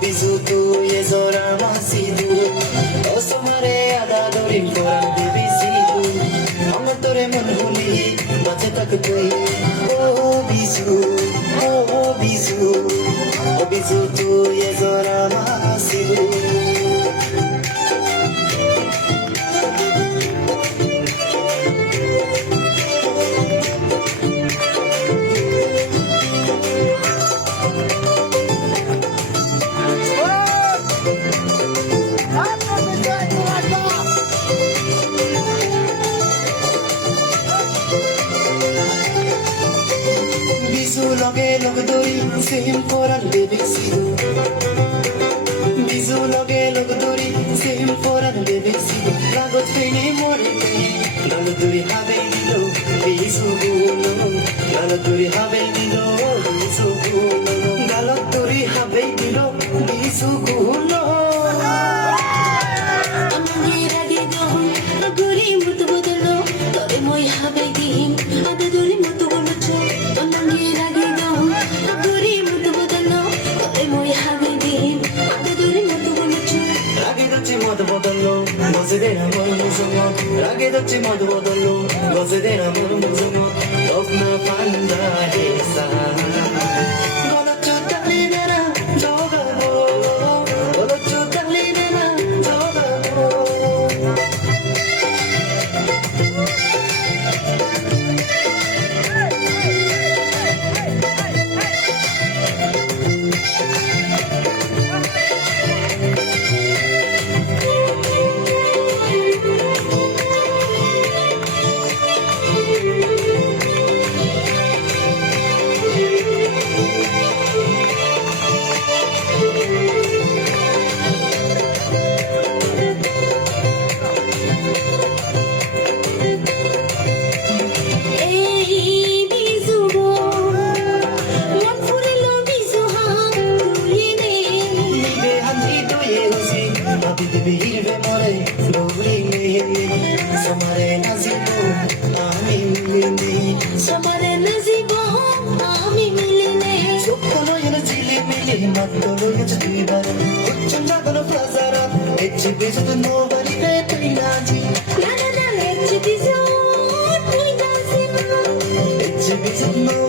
bisu tu ye zora masidu o somare ada dorin koran bibisidu amar tore mon huli bache tak koi o bisu tu ye zora masidu লগে log দরি same Ferran বেবিসিদু Biju লগে log দরি same Ferran বেবিসিদু লাগত ফেনে মরে লাল দরি হবে নিলো বিজু গুলো লাল দরি হবে নিলো বিজু গুলো লাল দরি হবে নিলো বিজু গুলো আমাকে রাগে গহন গরি মত বদলো তবে মই হবে দিন আদা দরি মত বলছো আমাকে রাগে গহন গরি মত বদলো তবে মই হবে দিন আদা দরি মত বলছো রাগে দচ্ছে মত বদলো বসে দে আমার মুজমত রাগে দচ্ছে মত বদলো বসে দে আমার মুজমত লোকনা পান্ডা হেসা গলা চুতালি না জগাবো গলা চুতালি না জগাবো Vive more, lovely Somare nazibo, ami milini Somare nazibo, ami milini Sokkono yana chile mili, mattolo yana chibar Uchunja kono fazara, echi bezut nobody tui naji La la la, echi bezut tui naji Echi bezut nobody